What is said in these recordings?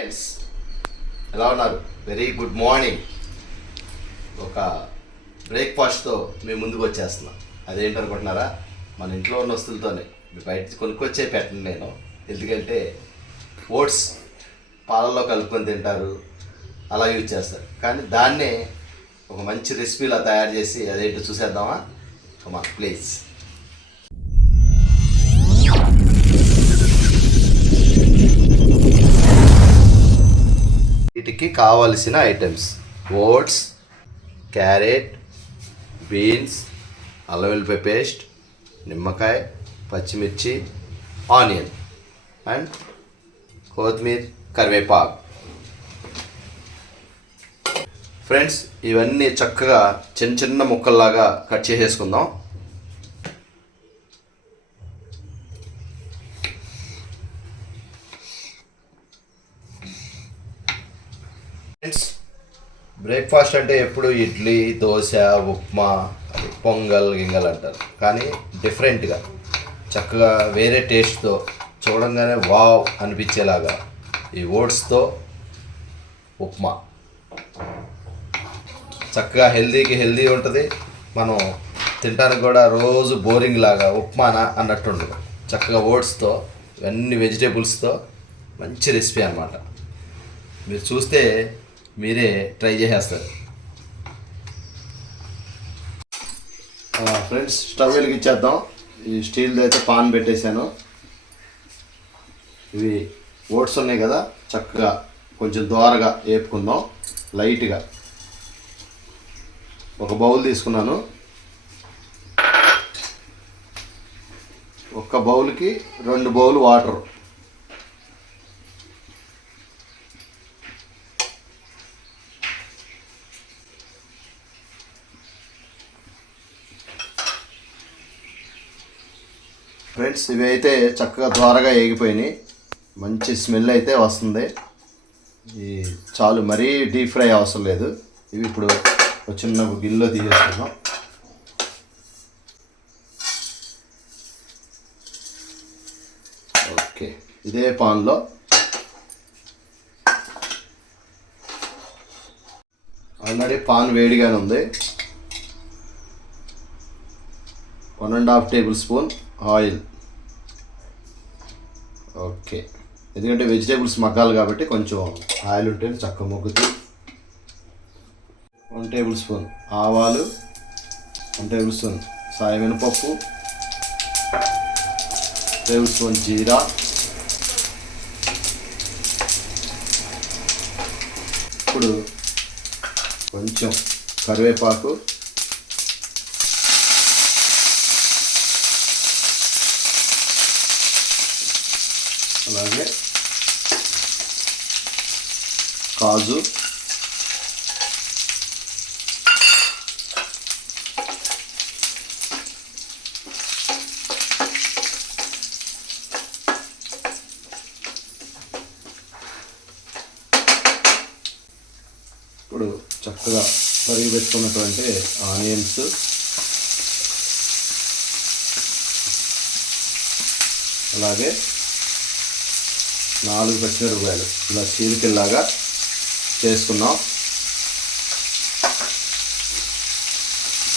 Friends ఎలా ఉన్నారు? Very good morning. ఒక బ్రేక్ఫాస్ట్తో మేము ముందుకు వచ్చేస్తున్నాం. అదేంటనుకుంటున్నారా? మన ఇంట్లో ఉన్న వస్తువులతోనే. మీ బయట కొనుక్కొచ్చే పెట్టండి నేను, ఎందుకంటే ఓట్స్ పాలల్లో కలుపుకొని తింటారు, అలా యూజ్ చేస్తారు. కానీ దాన్నే ఒక మంచి రెసిపీలా తయారు చేసి అదేంటో చూసేద్దామా? కమా ప్లీజ్. వీటికి కావలసిన ఐటమ్స్: ఓట్స్, క్యారెట్, బీన్స్, అల్లం వెల్లిపాయ పేస్ట్, నిమ్మకాయ, పచ్చిమిర్చి, ఆనియన్ అండ్ కొత్తిమీర, కరివేపాకు. ఫ్రెండ్స్, ఇవన్నీ చక్కగా చిన్న చిన్న ముక్కల్లాగా కట్ చేసేసుకుందాం. ఫ్రెండ్స్, బ్రేక్ఫాస్ట్ అంటే ఎప్పుడు ఇడ్లీ, దోశ, ఉప్మా, పొంగల్ గింగల్ అంటారు. కానీ డిఫరెంట్గా చక్కగా వేరే టేస్ట్తో చూడంగానే వావ్ అనిపించేలాగా ఈ ఓట్స్తో ఉప్మా చక్కగా హెల్దీకి హెల్దీ ఉంటుంది. మనం తినడానికి కూడా రోజు బోరింగ్ లాగా ఉప్మానా అన్నట్టు ఉండదు. చక్కగా ఓట్స్తో ఇవన్నీ వెజిటేబుల్స్తో మంచి రెసిపీ అన్నమాట. మీరు చూస్తే మీరే ట్రై చేసేస్తారు. ఫ్రెండ్స్, స్టవ్ వెలిగించేద్దాం. ఈ స్టీల్ది అయితే పాన్ పెట్టేశాను. ఇవి ఓట్స్ ఉన్నాయి కదా, చక్కగా కొంచెం దోరగా వేపుకుందాం లైట్గా. ఒక బౌల్ తీసుకున్నాను. ఒక్క బౌల్కి 2 బౌల్ వాటర్. ఫ్రెండ్స్, ఇవి అయితే చక్కగా ద్వారగా వేగిపోయినాయి. మంచి స్మెల్ అయితే వస్తుంది. ఈ చాలు, మరీ డీప్ ఫ్రై అవసరం లేదు. ఇవి ఇప్పుడు ఒక చిన్న గిన్నెలో తీసేసుకుందాం. ఓకే, ఇదే పాన్లో ఆల్రెడీ పాన్ వేడిగానే ఉంది. 1.5 టేబుల్ స్పూన్ ఆయిల్. ఓకే, ఎందుకంటే వెజిటేబుల్స్ మగ్గాలి కాబట్టి కొంచెం ఆయిల్ ఉంటే చక్కగా మొగ్గుతుంది. 1 టేబుల్ స్పూన్ ఆవాలు, 1 టేబుల్ స్పూన్ సాయి మినపప్పు, టేబుల్ స్పూన్ జీరా, ఇప్పుడు కొంచెం కరివేపాకు, అలాగే కాజు, ఇప్పుడు చక్కగా తరిగి పెట్టుకున్నటువంటి ఆనియన్స్, అలాగే 4 పచ్చిమిరపకాయలు ఇలా చీలికల్లాగా చేసుకున్నాం.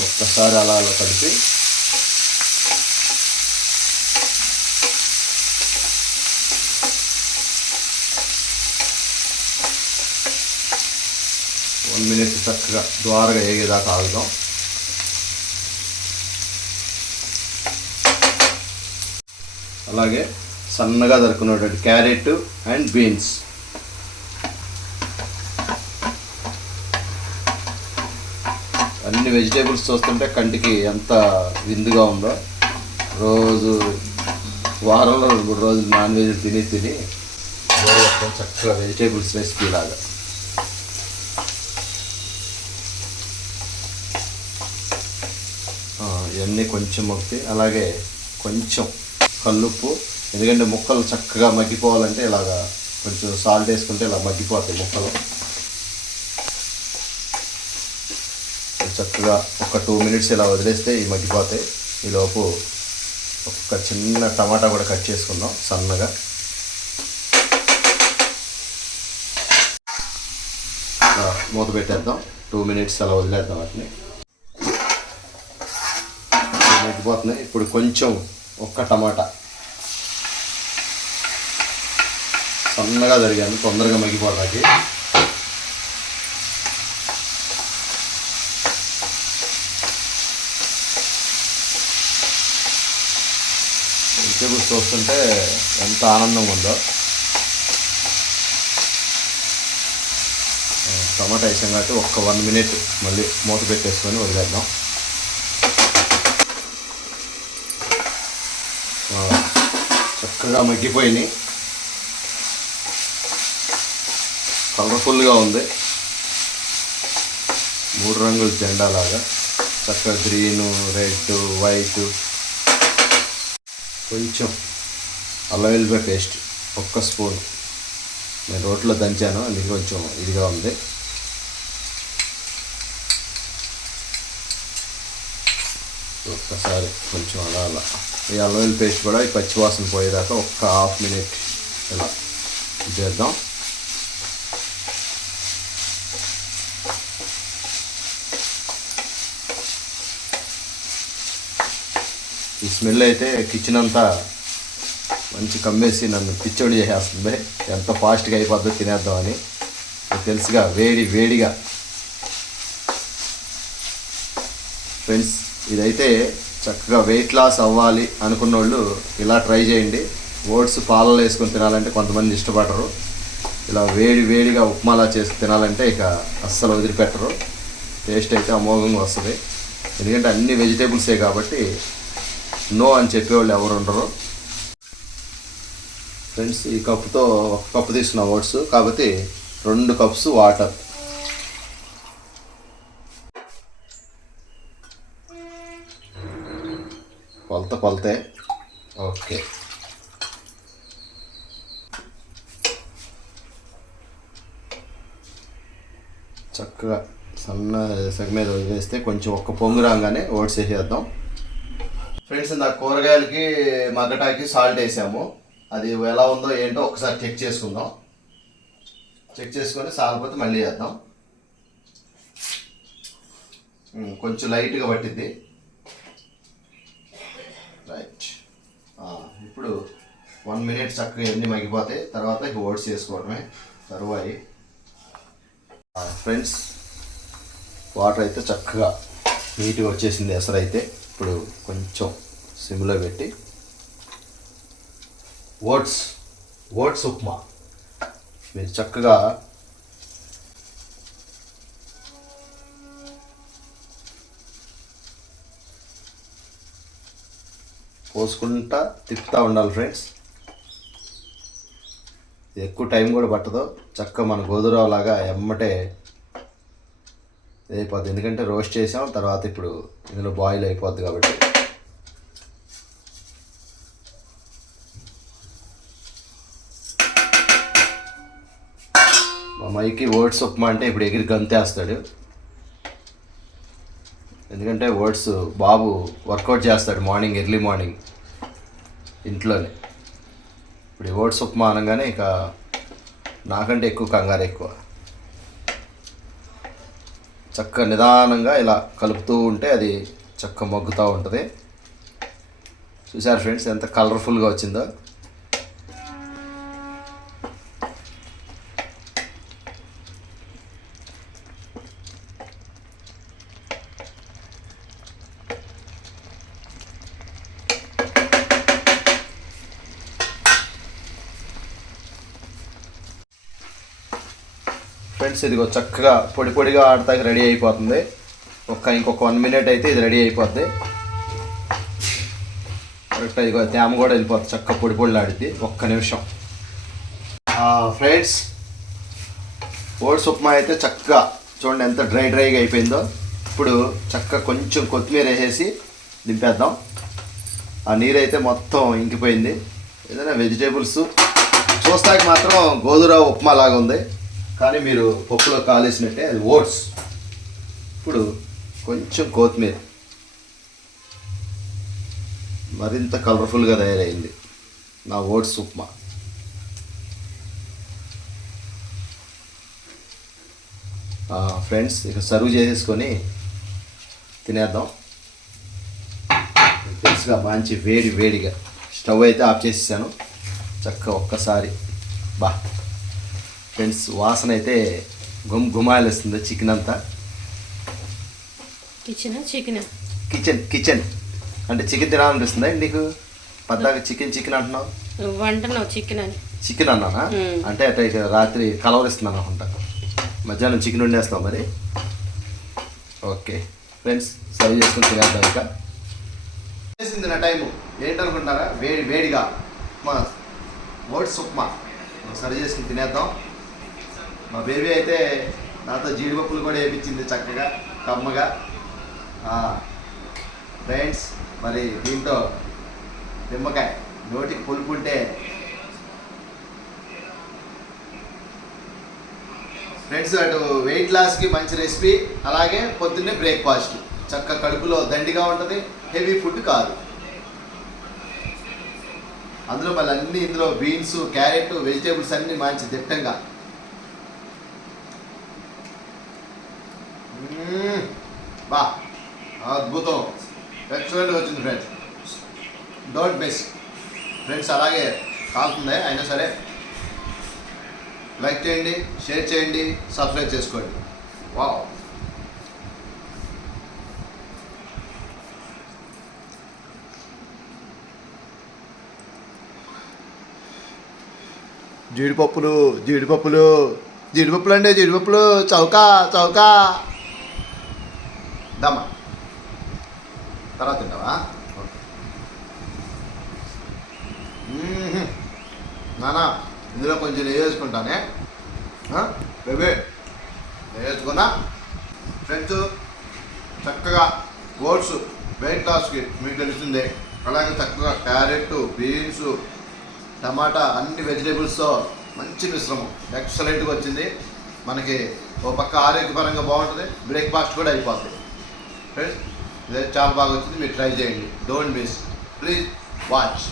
ఒక్కసారి అలా అలా కలిపి వన్ మినిట్ చక్కగా ద్వారగా వేగేదాకా ఆగుదాం. అలాగే సన్నగా దొరుకున్నటువంటి క్యారెట్ అండ్ బీన్స్, అన్ని వెజిటేబుల్స్ చూస్తుంటే కంటికి ఎంత విందుగా ఉందో. రోజు వారంలో 2-3 రోజులు నాన్ వెజ్ తిని చక్కగా వెజిటేబుల్స్ రెసిపీ లాగా. ఇవన్నీ కొంచెం మొక్కి, అలాగే కొంచెం కల్లుప్పు, ఎందుకంటే ముక్కలు చక్కగా మగ్గిపోవాలంటే ఇలాగా కొంచెం సాల్ట్ వేసుకుంటే ఇలా మగ్గిపోతాయి ముక్కలు. చక్కగా ఒక 2 మినిట్స్ ఇలా వదిలేస్తే ఇవి మగ్గిపోతాయి. ఈలోపు ఒక చిన్న టమాటా కూడా కట్ చేసుకుందాం సన్నగా. మూత పెట్టేద్దాం. 2 minutes అలా వదిలేద్దాం వాటిని. మగ్గిపోతున్నాయి. ఇప్పుడు కొంచెం ఒక్క టమాటా సన్నగా జరిగాను తొందరగా మగ్గిపోవడానికి. వెజిటేబుల్స్ చూస్తుంటే ఎంత ఆనందంగా ఉందో. టమాటా వేసాం కాబట్టి ఒక్క 1 minute మళ్ళీ మూత పెట్టేసుకొని వదిలేద్దాం. చక్కగా మగ్గిపోయినాయి. కలర్ఫుల్గా ఉంది. 3 రంగుల జెండా లాగా చక్కగా గ్రీను, రెడ్, వైట్. కొంచెం అల్లం వెల్లిపాయ పేస్ట్ 1 స్పూన్ నేను రోట్లో దంచాను, అందుకే కొంచెం ఇదిగా ఉంది. ఒక్కసారి కొంచెం అలా ఈ అల్లం వెల్లుల్లి పేస్ట్ కూడా ఈ పచ్చివాసన పోయేదాకా ఒక్క 1/2 minute ఇలా చేద్దాం. ఈ స్మెల్ అయితే కిచెన్ అంతా మంచి కమ్మేసి నన్ను పిచ్చోడి చేసేస్తుంది. ఎంత ఫాస్ట్గా అయిపోద్దో తినేద్దామని. తెలుసుగా వేడిగా ఫ్రెండ్స్, ఇదైతే చక్కగా వెయిట్ లాస్ అవ్వాలి అనుకున్న వాళ్ళు ఇలా ట్రై చేయండి. ఓట్స్ పాలలో వేసుకొని తినాలంటే కొంతమంది ఇష్టపడరు. ఇలా వేడిగా ఉప్మాలా చేసి తినాలంటే ఇక అస్సలు వదిలిపెట్టరు. టేస్ట్ అయితే అమోఘంగా వస్తుంది. ఎందుకంటే అన్ని వెజిటేబుల్సే కాబట్టి నో అని చెప్పేవాళ్ళు ఎవరు ఉండరు. ఫ్రెండ్స్, ఈ కప్పుతో 1 కప్పు తీసుకున్న ఓట్స్ కాబట్టి 2 cups వాటర్. కొలతే ఓకే. చక్కగా సన్న సెగ మీద వదిలేస్తే కొంచెం ఒక్క పొంగు రాగానే ఓట్స్ వేసేద్దాం. ఫ్రెండ్స్, ఇందాక కూరగాయలకి మగ్గటాకి సాల్ట్ వేసాము. అది ఎలా ఉందో ఏంటో ఒకసారి చెక్ చేసుకుందాం. చెక్ చేసుకొని సాలిపోతే మళ్ళీ వేద్దాం. కొంచెం లైట్గా పట్టిద్ది. రైట్. ఇప్పుడు 1 minute చక్కగా ఎన్ని మగ్గిపోతాయి. తర్వాత ఇక ఓట్స్ వేసుకోవడమే తరువాయి. ఫ్రెండ్స్, వాటర్ అయితే చక్కగా నీట్గా వచ్చేసింది. ఎసరు అయితే ఇప్పుడు కొంచెం సిమ్లో పెట్టి ఓట్స్ ఉప్మా మీరు చక్కగా పోసుకుంటా తిప్పుతూ ఉండాలి ఫ్రెండ్స్. ఎక్కువ టైం కూడా పట్టదు. చక్కగా మన గోధుమలాగా ఎమ్మటే అయిపోద్ది. ఎందుకంటే రోస్ట్ చేసాం, తర్వాత ఇప్పుడు ఇందులో బాయిల్ అయిపోద్ది కాబట్టి. మా మైకి ఓట్స్ ఉప్మా అంటే ఇప్పుడు ఎగిరి గంతేస్తాడు. ఎందుకంటే ఓట్స్ బాబు వర్కౌట్ చేస్తాడు ఎర్లీ మార్నింగ్ ఇంట్లోనే. ఇప్పుడు ఓట్స్ ఉప్మా అనగానే ఇక నాకంటే ఎక్కువ కంగారు ఎక్కువ. చక్కగా నిదానంగా ఇలా కలుపుతూ ఉంటే అది చక్కగా మగ్గుతూ ఉంటుంది. చూసారు ఫ్రెండ్స్ ఎంత కలర్ఫుల్గా వచ్చిందో. ఫ్రెండ్స్, ఇదిగో చక్కగా పొడిగా ఆడతాకి రెడీ అయిపోతుంది. ఇంకొక 1 minute అయితే ఇది రెడీ అయిపోద్ది. కరెక్ట్. ఇదిగో తేమ కూడా వెళ్ళిపోతుంది. చక్కగా పొడిలా ఆడిద్ది. 1 నిమిషం. ఫ్రెండ్స్, ఓట్స్ ఉప్మా అయితే చక్కగా చూడండి ఎంత డ్రైగా అయిపోయిందో. ఇప్పుడు చక్కగా కొంచెం కొత్తిమీర వేసేసి దింపేద్దాం. ఆ నీరైతే మొత్తం ఇంకిపోయింది. ఏదైనా వెజిటేబుల్స్ చూస్తాకి మాత్రం గోధుమ ఉప్మా లాగా ఉంది, కానీ మీరు పప్పులో కాలేసినట్టే అది ఓట్స్. ఇప్పుడు కొంచెం కొత్తిమీర మరింత కలర్ఫుల్గా తయారైంది నా ఓట్స్ ఉప్మా. ఫ్రెండ్స్ ఇక సర్వ్ చేసేసుకొని తినేద్దాం. తెలుసుగా మంచి వేడిగా స్టవ్ అయితే ఆఫ్ చేసేసాను. చక్కగా ఒక్కసారి బా ఫ్రెండ్స్ వాసన అయితే గుమాయిస్తుంది. చికెన్ అంతా కిచెన్ అంటే చికెన్ తినాలనిపిస్తుందా నీకు? పద్దాక చికెన్ అంటున్నావు. చికెన్ అన్నానా? అంటే అట్లా ఇక రాత్రి కలవరిస్తున్నాను అనుకుంటా. మధ్యాహ్నం చికెన్ వండేస్తాం మరి. ఓకే ఫ్రెండ్స్ సర్వ్ చేసుకుని తినేద్దాం. ఇక చేసింది నా టైము ఏంటనుకుంటారా? వేడిగా మా ఓట్స్ ఉప్మా సర్వ్ చేసుకుని తినేద్దాం. మా బేబీ అయితే నాతో జీడిపప్పులు కూడా వేయించింది చక్కగా కమ్మగా. ఫ్రెండ్స్ మరి దీంట్లో నిమ్మకాయ నోటికి పులుపుంటే ఫ్రెండ్స్ అటు వెయిట్ లాస్కి మంచి రెసిపీ, అలాగే పొద్దున్నే బ్రేక్ఫాస్ట్ చక్క కడుపులో దండిగా ఉంటుంది. హెవీ ఫుడ్ కాదు. అందులో మళ్ళీ అన్నీ ఇందులో బీన్స్, క్యారెట్, వెజిటేబుల్స్ అన్నీ మంచి దిట్టంగా. బా అద్భుతం, ఎక్సలెంట్గా వచ్చింది ఫ్రెండ్స్. Don't miss friends. అలాగే కాలుతుంది అయినా సరే లైక్ చేయండి, షేర్ చేయండి, సబ్స్క్రైబ్ చేసుకోండి. వావ్ జీడిపప్పులు అంటే జీడిపప్పులు చౌకా దమ్మా తర్వాత తింటావా? నానా ఇందులో కొంచెం నెయ్యి వేసుకుంటానే బేబీ, నెయ్యి వేసుకున్నా. ఫ్రెండ్స్ చక్కగా ఓట్స్ వెయిట్ లాస్కి మీకు తెలిసిందే. అలాగే చక్కగా క్యారెట్, బీన్స్, టమాటా అన్ని వెజిటేబుల్స్తో మంచి మిశ్రమం ఎక్సలెంట్గా వచ్చింది. మనకి ఓ పక్క ఆరోగ్యపరంగా బాగుంటుంది, బ్రేక్ఫాస్ట్ కూడా అయిపోతుంది. ఫ్రెండ్స్ ఇదే చాలా బాగా వచ్చింది, మీరు ట్రై చేయండి. Don't miss, please watch.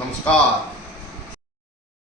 నమస్కారం.